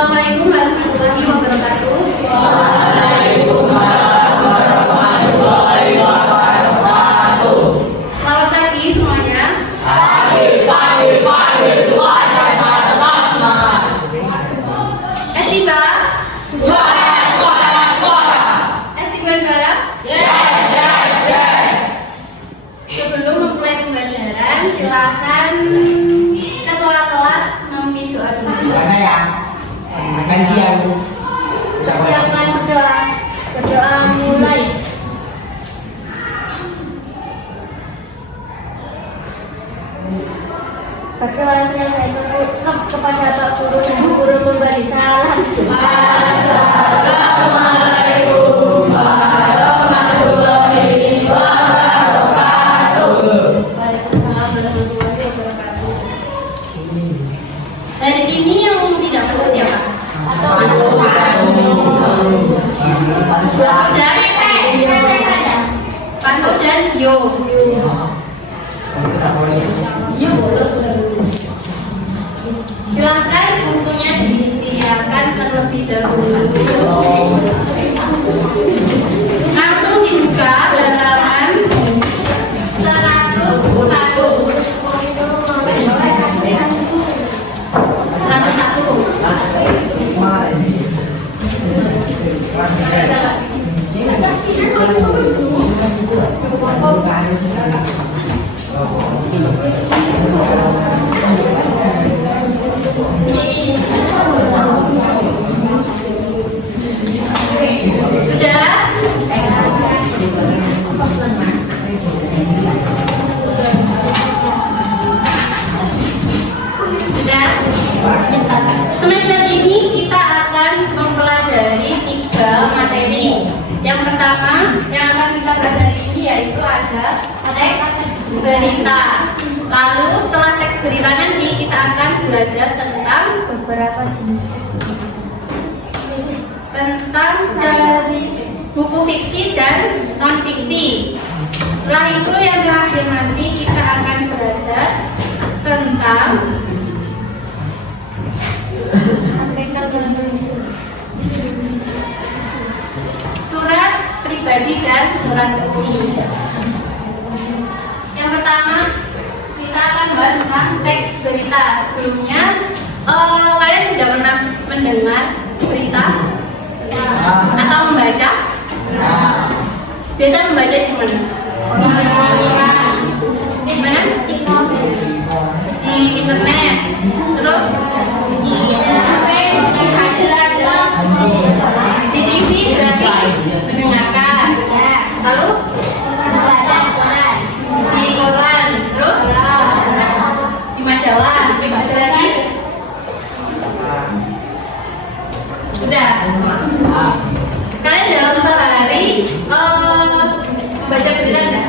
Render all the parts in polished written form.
Assalamualaikum warahmatullahi wabarakatuh. Selamat pagi semuanya. S3 juara? Sebelum memulai pembelajaran, silakan ketua kelas memimpin doa dulu. Silakan berdoa. Berdoa mulai. Berdoa selesai tetap kepada Pak Guru dan Guru memberi salam. Assalamualaikum warahmatullahi wabarakatuh. Waalaikumsalam warahmatullahi wabarakatuh. Hari ini yang tidak perlu siapa? Panto dan Yo. Silakan bukunya disiapkan terlebih dahulu. Langsung dibuka halaman 101. 1. Semester ini kita akan mempelajari 3 materi. Yang pertama yang akan kita pelajari ini yaitu ada teks berita. Lalu setelah teks berita nanti kita akan belajar tentang beberapa jenis dari buku fiksi dan non fiksi. Setelah itu yang terakhir nanti kita akan belajar tentang surat pribadi dan surat resmi. Yang pertama kita akan bahas tentang teks berita. Sebelumnya kalian sudah pernah mendengar berita atau membaca? Biasa membaca di mana? Di mana? Di internet. Terus di TV berarti mendengarkan. Lalu di koran. Terus di majalah. Ada lagi? Sudah. Kalian dalam sehari membaca berita enggak?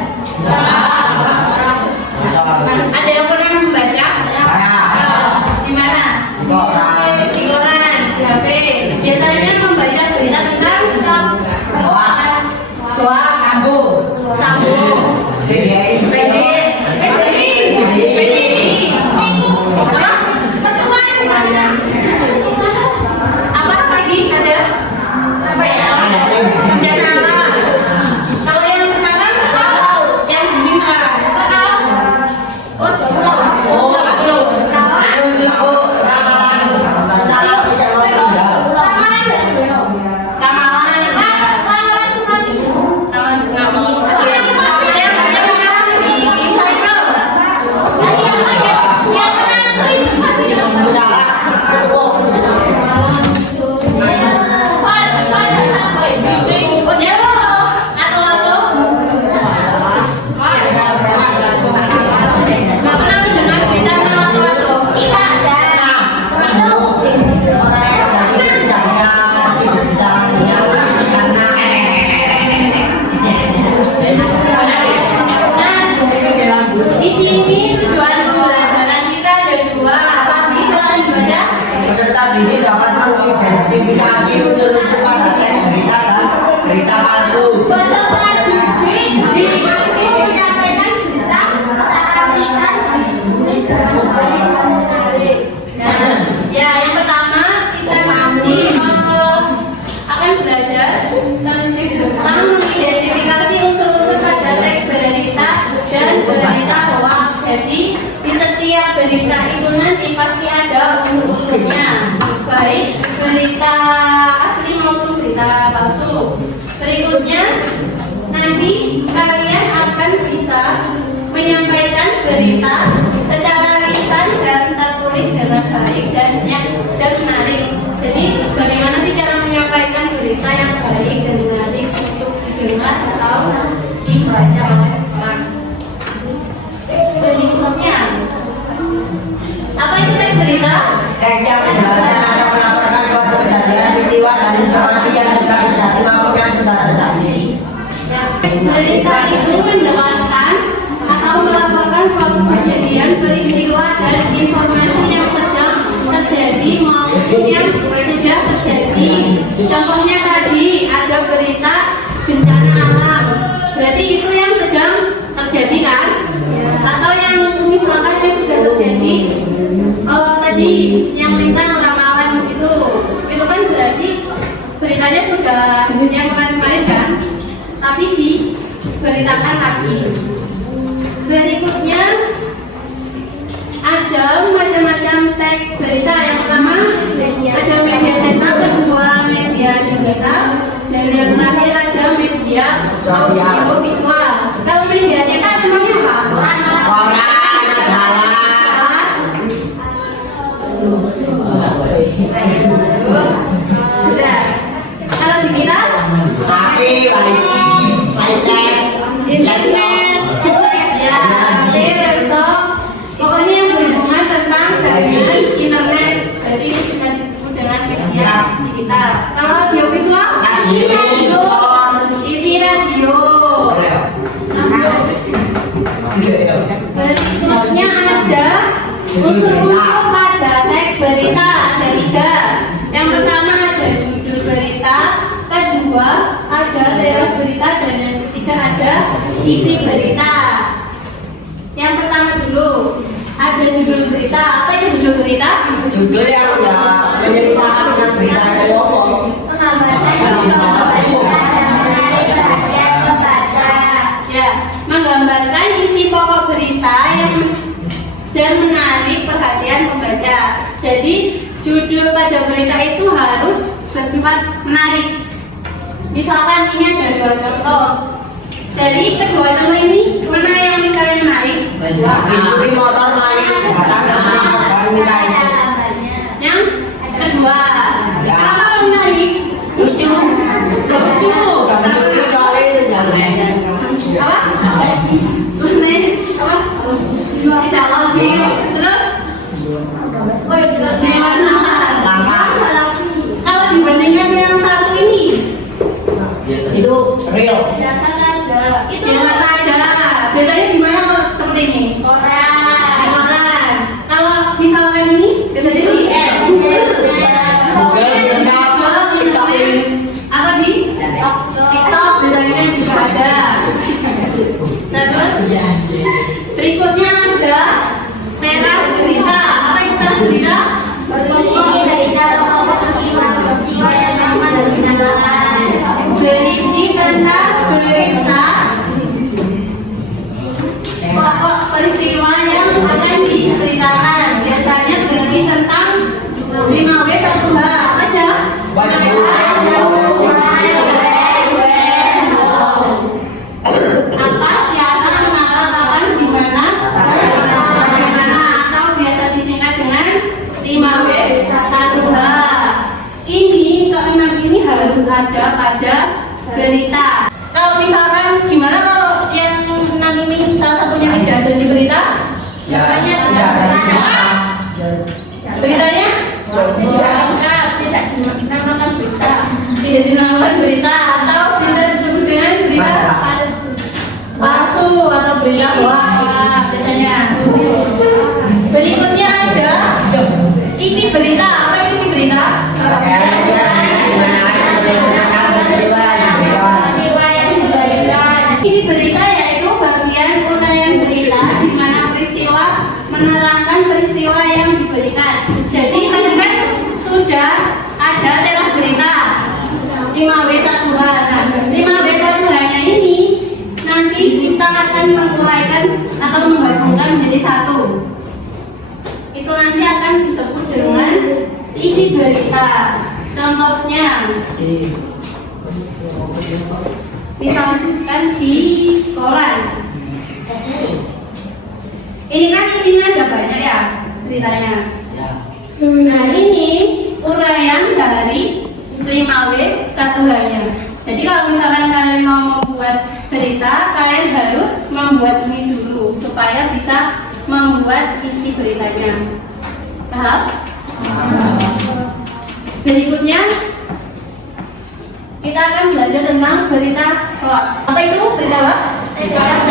Ada yang pernah membaca? Di mana? Di koran, di HP. Biasanya membaca berita tentang hoax, baik berita asli maupun berita palsu. Berikutnya nanti kalian akan bisa menyampaikan berita secara lisan dan tertulis dengan baik dan menarik. Jadi bagaimana sih cara menyampaikan berita yang baik dan menarik untuk didengar atau dibaca oleh orang? Berikutnya, apa itu teks berita? Teks yang menjelaskan atau melaporkan suatu kejadian, peristiwa dan informasi yang sudah terjadi maupun yang sudah terjadi. Berita itu menjelaskan atau melaporkan suatu kejadian, peristiwa dan informasi yang sedang terjadi maupun yang sudah terjadi. Contohnya tadi ada berita bencana alam, berarti itu yang sedang terjadi kan? Atau yang misalkan yang sudah terjadi tadi yang lintang ramalan itu kan berarti beritanya sudah yang kemarin kan? Tapi diberitakan lagi. Berikutnya ada macam-macam teks berita. Yang pertama ada media cetak, kedua media digital, dan yang terakhir ada media audio visual. Kalau media cetak namanya apa? Koran, majalah. Udah. Kalau digital? HP, wifi, iPad, laptop. Ya, laptop. Pokoknya yang berhubungan tentang jaringan internet. Jadi bisa disebut dengan media digital. Kalau audio visual? TV, radio. Berikutnya ada unsur-unsur pada teks berita, ada 3. Yang pertama ada judul berita, kedua ada teras berita, dan yang ketiga ada isi berita. Yang pertama dulu ada judul berita. Apa itu judul berita? Judul yang menceritakan tentang berita yang ngomong. Ya, menggambarkan isi pokok berita yang dan menarik perhatian pembaca. Jadi judul pada berita itu harus bersifat menarik. Misalkan ini ada 2 contoh. Dari kedua contoh ini, mana yang kalian menarik? Disuruh motor main, datang ke baru minta isi. Yang kedua, apa yang menarik? Lucu. Lucu. Lucu soalnya Apa? Apa? Tidak logis. Terus? Gimana? Kalau dibandingkan yang satu ini, itu real. biasa saja. Biasanya gimana kalau seperti ini? Koran. Kalau misalkan ini, biasanya di atau di TikTok biasanya juga ada. Terus berikutnya ada teras berita. Apa itu teras berita? Berisi tentang berita pokok peristiwa yang akan diberitakan. Biasanya berisi tentang 5W1H. Apa aja? Apa, siapa, mengapa, kapan, di mana, atau biasa disingkat dengan 5W1H. Ini keenam ini harus ada pada berita. Kalau misalkan gimana kalau yang 6 ini salah satunya tidak ada di berita? Beritanya? Tidak dinamakan berita. Tidak dinamakan berita atau bisa disebut dengan berita palsu atau berita hoax biasanya. Berikutnya ada isi berita. Apa itu isi berita? Isi berita yaitu bagian uraian berita di mana peristiwa menerangkan peristiwa yang diberikan. Jadi teman-teman sudah ada teras berita 5W1H. Nah, 5W1H-nya ini nanti kita akan menguraikan atau menggabungkan menjadi satu. Itu nanti akan disebut dengan isi berita. Contohnya, misalkan di koran. Ini kan isinya ada banyak ya beritanya. Nah ini uraian dari 5W 1H-nya. Jadi kalau misalkan kalian mau membuat berita, kalian harus membuat ini dulu supaya bisa membuat isi beritanya. Paham? Berikutnya kita akan belajar tentang berita hoax. Apa itu berita hoax? Informasi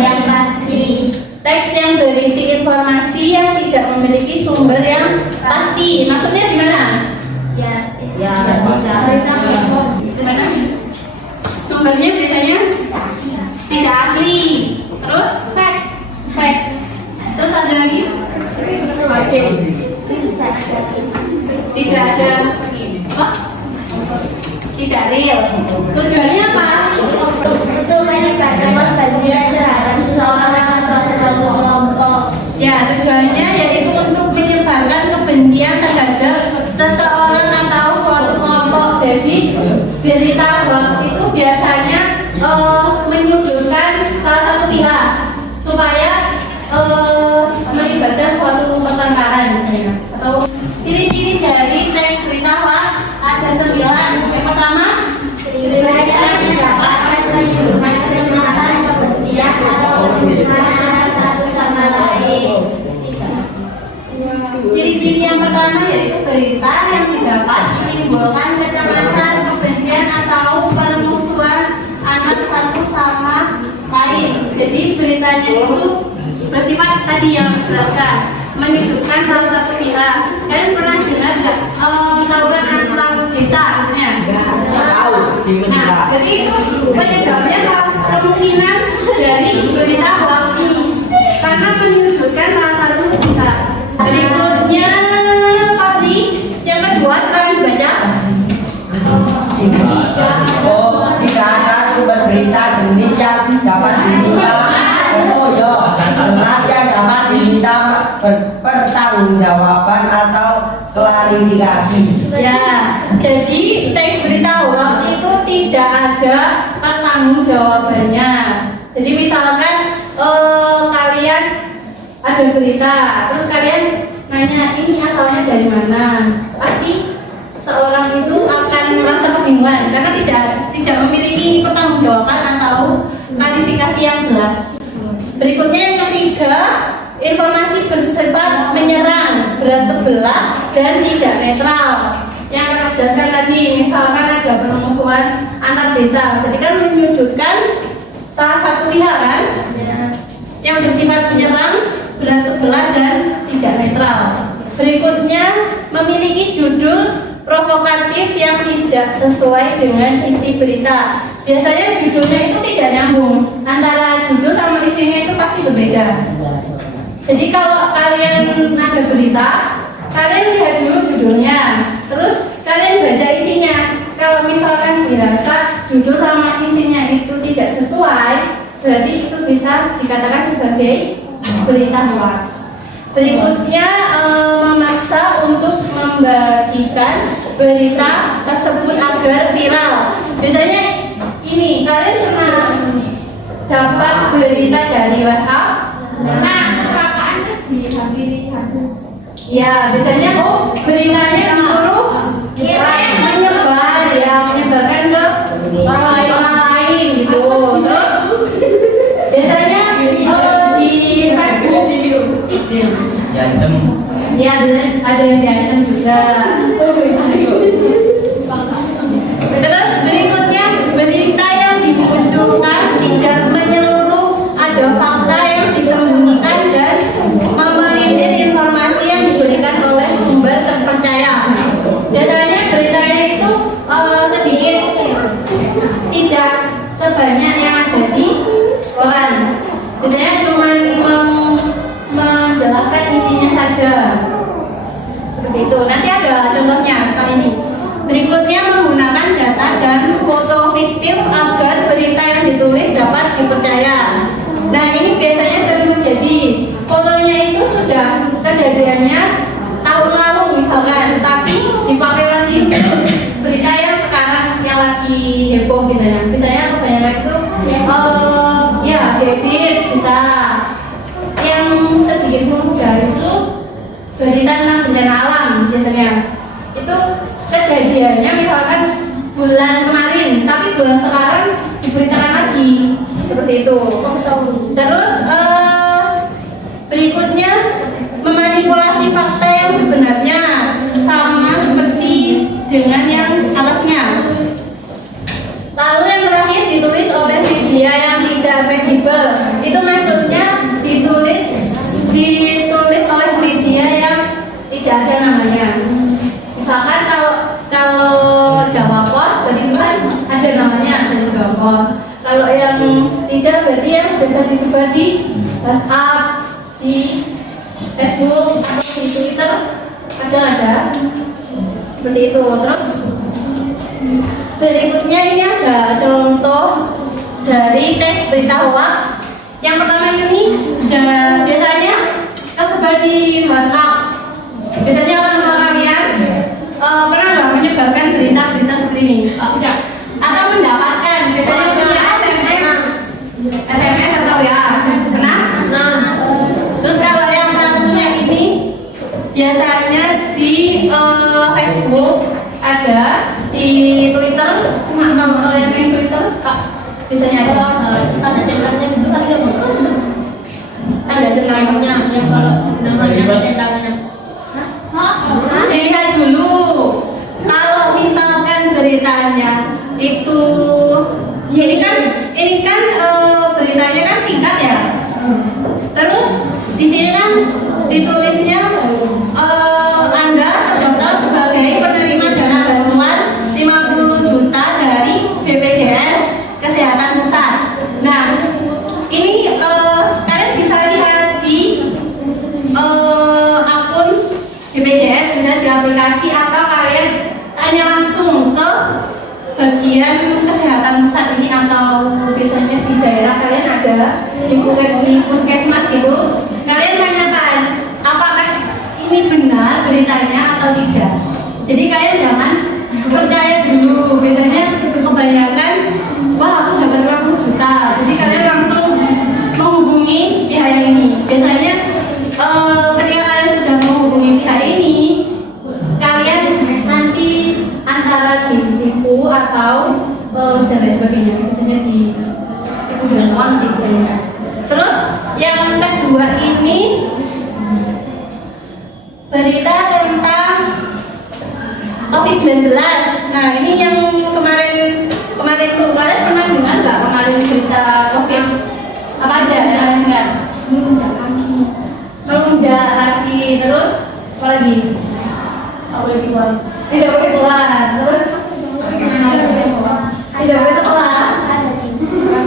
yang pasti. Teks yang berisi informasi yang tidak memiliki sumber yang pasti. Maksudnya gimana? Gimana? Sumbernya biasanya tidak asli. Terus fact. Terus ada lagi? Tidak ada. Tidak real. Tujuannya apa? Itu menyebarkan kebencian terhadap seseorang atau sekelompok. Ya, tujuannya yaitu untuk menyebarkan kebencian terhadap seseorang atau suatu kelompok. Jadi berita hoax itu biasanya menyudutkan salah satu pihak supaya melibatkan suatu pertengkaran misalnya. Atau ciri-ciri dari teks berita hoax ada 9. Yang pertama, Berita yang dapat menimbulkan kecemasan, kebencian atau permusuhan satu sama lain. ciri-ciri yang pertama yaitu berita yang didapat menimbulkan kecemasan, kebencian atau permusuhan antar satu sama lain. Jadi beritanya itu bersifat tadi yang dijelaskan, menyudutkan salah satu pihak. Kalian pernah dengar nggak tawuran antar desa misalnya? Nah, jadi itu penyebabnya kemungkinan dari berita hoax ini karena menyudutkan salah satu pihak. Berikutnya, Fadli, yang kedua silahkan dibaca. Jika ada sumber berita jenis yang dapat diminta, jelas yang dapat diminta pertanggungjawaban atau klarifikasi. Ya, jadi teks berita hoax itu tidak ada pertanggungjawabannya. Jadi misalkan kalian ada berita, terus kalian nanya ini asalnya dari mana, pasti seorang itu akan merasa kebingungan karena tidak memiliki pertanggungjawaban atau klarifikasi yang jelas. Berikutnya yang ketiga, informasi bersifat menyerang, berat sebelah dan tidak netral. Yang kita jelaskan tadi, misalkan ada permusuhan antar desa, jadi kan menyudutkan salah satu pihak kan, yang bersifat menyerang, berat sebelah dan tidak netral. Berikutnya memiliki judul provokatif yang tidak sesuai dengan isi berita. Biasanya judulnya itu tidak nyambung, antara judul sama isinya itu pasti berbeda. Jadi kalau kalian ada berita, kalian lihat dulu judulnya, terus kalian baca isinya. Kalau misalkan dirasa judul sama isinya itu tidak sesuai, berarti itu bisa dikatakan sebagai berita hoax. Berikutnya memaksa untuk membagikan berita tersebut agar viral. Biasanya ini kalian pernah dapat berita dari WhatsApp? Nah, kecelakaan kan dilihat. Ya, biasanya beritanya disuruh menyebarkan ke orang lain gitu. Terus biasanya di Facebook Diancam. ya ada yang diancam juga. Terus berikutnya berita yang dimunculkan tidak menyeluruh, ada fakta yang disembunyikan dan memainkan informasi yang diberikan oleh sumber terpercaya. Biasanya beritanya itu sedikit, tidak sebanyak yang ada di koran. Biasanya cuma menjelaskan intinya saja. Seperti itu. Nanti ada contohnya sekali ini. lagi heboh misalnya kebanyakan itu ya diedit bisa, yang sedikit mudah itu berita tentang bencana alam biasanya itu kejadiannya misalkan bulan kemarin tapi bulan sekarang diberitakan lagi seperti itu. Terus berikutnya memanipulasi fakta yang sebenarnya sama seperti dengan yang atasnya. Lalu yang terakhir ditulis oleh media yang tidak kredibel. Itu maksudnya ditulis oleh media yang tidak ada namanya. Misalkan kalau Jawa Pos berarti kan ada namanya, ada Jawa Pos. Kalau yang tidak berarti yang bisa disebar di WhatsApp, di Facebook atau di Twitter ada seperti itu. Terus berikutnya ini ada contoh dari teks berita hoax. Yang pertama ini biasanya tersebar di WhatsApp. Biasanya orang-orang kalian pernah nggak menyebarkan berita-berita seperti ini? Tidak. Atau mendapatkan biasanya via SMS atau WA. Pernah? Terus kalau yang satunya ini biasanya di Facebook, ada di Twitter. Kalau yang main Twitter, biasanya ada centangnya itu ada centangnya yang kalau namanya centangnya. Dilihat dulu. Kalau misalkan beritanya itu ini kan beritanya kan singkat ya. Terus di sini kan ditulisnya Anda terdaftar sebagai penerima dana bantuan 50 juta dari BPJS Kesehatan Pusat. Nah, ini kalian bisa lihat di akun BPJS, bisa di aplikasi atau kalian tanya langsung ke bagian kesehatan pusat ini, atau biasanya di daerah kalian ada di puskesmas gitu. Kalian tanyakan apakah ini benar beritanya atau tidak. Jadi kalian jangan percaya dulu. Biasanya kebanyakan wah aku dapat 50 juta. Jadi kalian langsung menghubungi pihak yang ini. Biasanya ketika kalian sudah menghubungi pihak ini, kalian nanti antara ditipu atau dan lain sebagainya. Biasanya ditipu dengan uang sih. Terus yang kedua ini berita tentang COVID-19. Nah, ini yang kemarin tuh kalian pernah dengar nggak kemarin berita COVID? Apa aja yang kalian dengar? Melunjak lagi, terus apa lagi? Tidak boleh keluar, terus tidak boleh sekolah,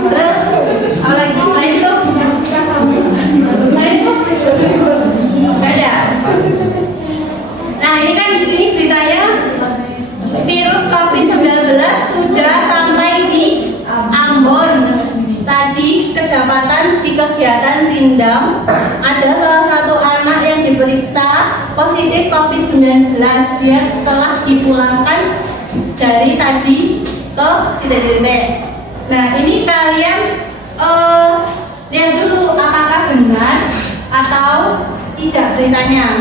terus apa lagi? Selain itu nggak ada. Nah, ini kan di sini beritanya virus COVID-19 sudah sampai di Ambon. Tadi kedapatan di kegiatan Rindam ada salah satu anak yang diperiksa positif COVID-19. Dia telah dipulangkan dari tadi ke titik-titik. Nah, ini kalian lihat dulu apakah benar atau tidak beritanya.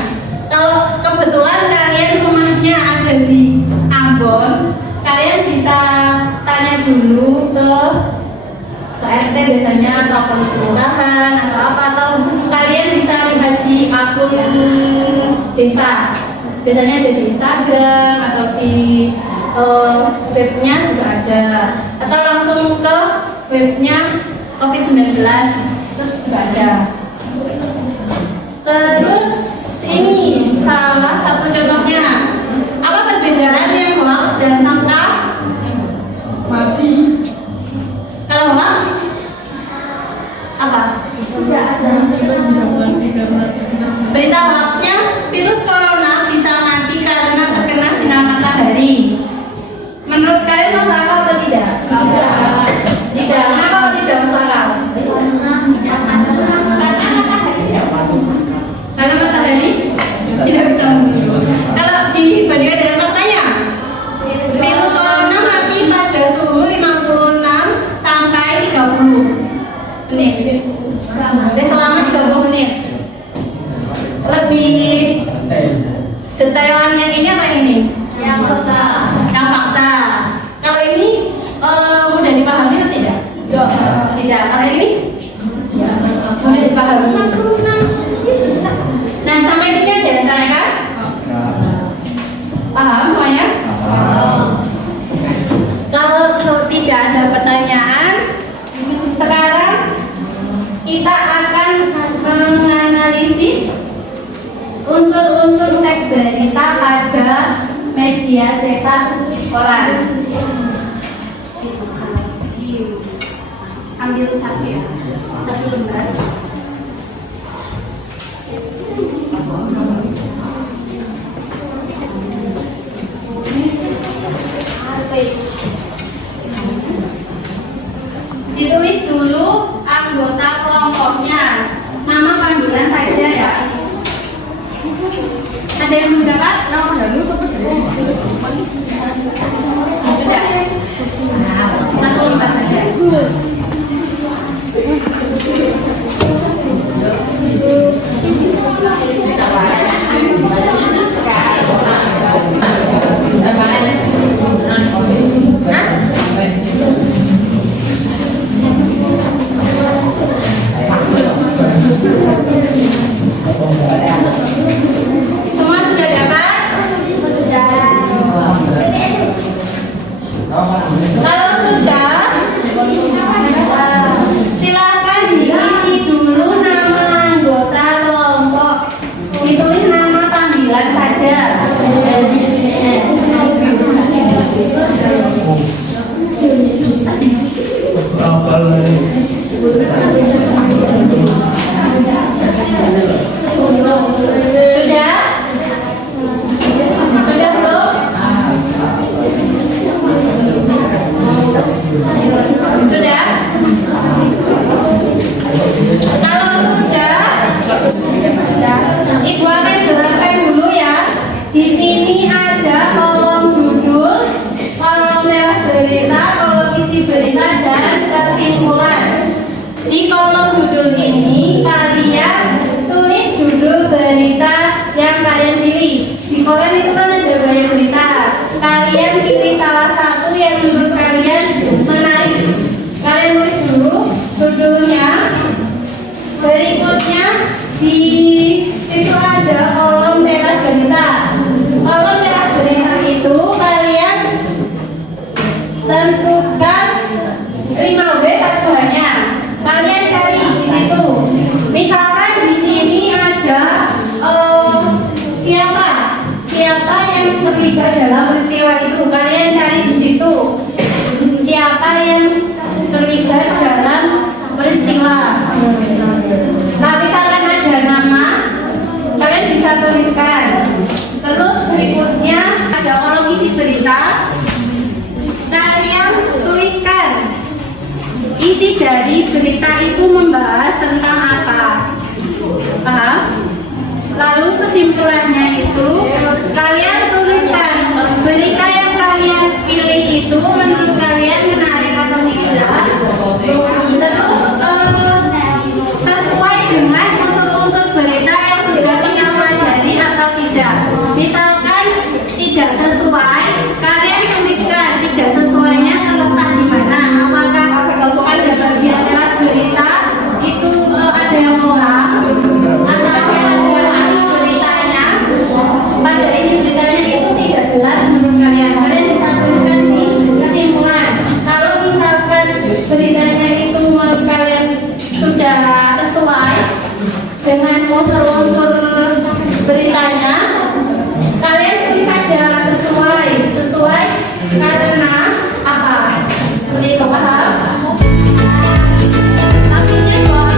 Kalau kebetulan kalian rumahnya ada di Ambon, kalian bisa tanya dulu ke RT biasanya, atau ke kelurahan atau apa, atau kalian bisa lihat di akun desa. Biasanya ada di Instagram atau di webnya juga ada, atau langsung ke webnya COVID-19 terus juga ada. Terus ini salah satu contohnya. Apa perbedaan yang hoax dan fakta? Mati. Kalau hoax apa? Berita hoaxnya virus corona bisa mati karena terkena sinar matahari. Menurut kalian masuk akal atau tidak? Tidak. Kenapa tidak masuk akal? Karena matahari tidak bisa membunuh. Kalau dibandingkan dengan faktanya, virus corona mati pada suhu Dia zeta polar. Ambil satu ya, satu lembar. Ditulis dulu anggota kelompoknya, nama panggilan saja ya. Ada yang mendapat? Sudah. Satu lembar saja. Semua sudah dapat? Kalau sudah, silakan diisi dulu nama anggota kelompok. Ditulis nama panggilan saja. Sudah? Sudah belum? Sudah? Kalau sudah, Ibu akan jelaskan dulu ya. Di sini ada kolom judul, kolom teras berita, kolom isi berita, dan kesimpulan. Di kolom judul ini kalian tulis judul berita yang kalian pilih. Di kolom itu kan ada banyak berita. Kalian pilih salah satu yang menurut kalian menarik. Kalian tulis dulu judulnya. Berikutnya di situ ada kolom teras berita. Kolom teras berita itu kalian tentukan 5B satuannya. Kalian cari di situ. Misalkan di sini ada siapa yang terlibat dalam peristiwa itu. Kalian cari di situ. Siapa yang terlibat dalam peristiwa. Nah, misalkan ada nama, kalian bisa tuliskan. Terus berikutnya ada kolom isi berita. Kalian tuliskan isi dari berita itu membahas tentang apa. Paham? Lalu kesimpulannya itu kalian tuliskan berita yang kalian pilih itu menurut kalian menarik atau tidak. Terus sesuai dengan unsur-unsur berita yang sudah kita pelajari atau tidak. Misalkan tidak sesuai, kalian tuliskan tidak sesuainya terletak di mana. Apakah ada bagian teras berita itu ada yang kurang, atau ada beritanya pada isi beritanya itu tidak jelas menurut kalian. Kalian bisa tuliskan di kesimpulan. Kalau misalkan beritanya itu menurut kalian sudah sesuai dengan unsur-unsur beritanya, kalian tulis saja sesuai karena apa? Seperti itu, paham? Maksudnya bahwa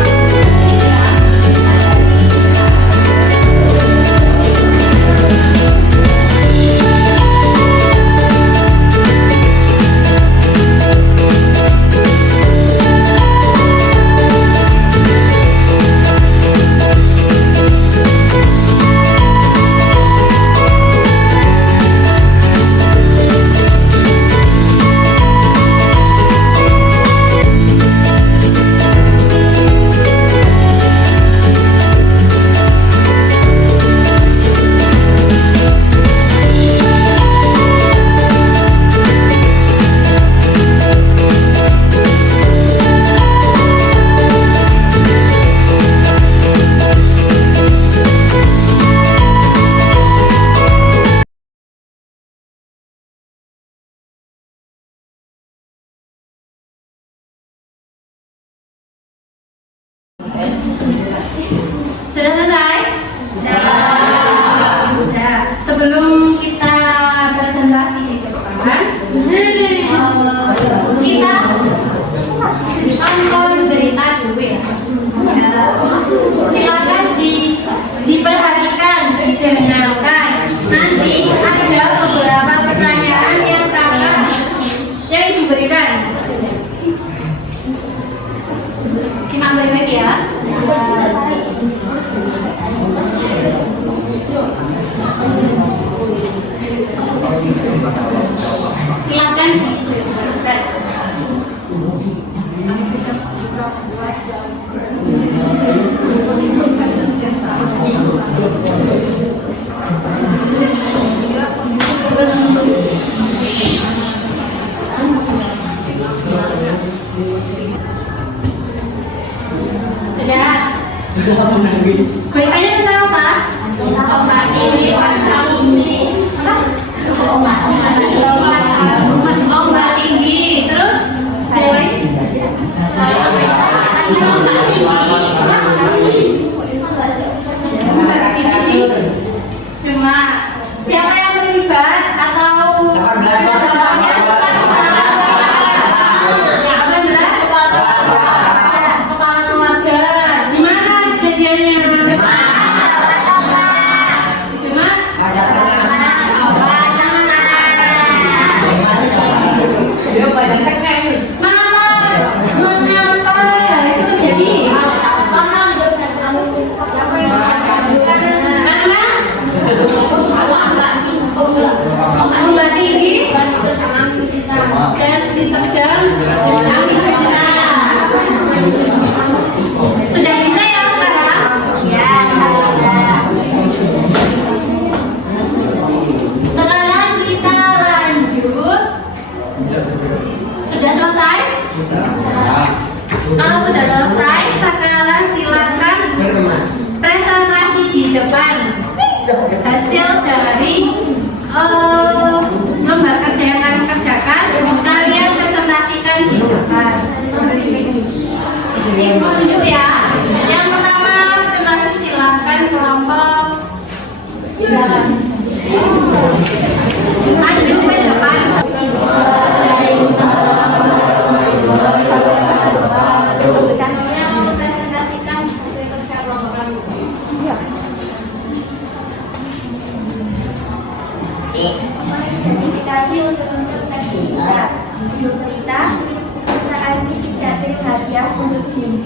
sudah selesai? Sudah. Sebelum kita presentasi baik-baik ya. Silakan. Sudah. Kulipannya tentang apa? Ombak tinggi, pasang isi. Ombak tinggi. Terus yang lain? Ombak sini sih. Cuma siapa yang terlibat atau 18 kepala keluarga? Gimana kejadiannya? Cuma Mama, buat apa? Itu terjadi. Karena ombak tinggi dan diterjang angin kencang. Sudah bisa ya sekarang? Ya. Sekarang kita lanjut. Sudah selesai? Kalau sudah selesai, sekarang silakan presentasi di depan hasil dari lembar kerja yang kalian kerjakan. Kalian presentasikan di depan. Ibu tunjuk ya. Yang pertama presentasi silakan kelompok. Maju ke depan. Kami mau presentasikan hasil kerja kelompok kami. Identifikasi unsur-unsur tes kita. Berita, perusahaan ini tidak terima hadiah untuk Jim.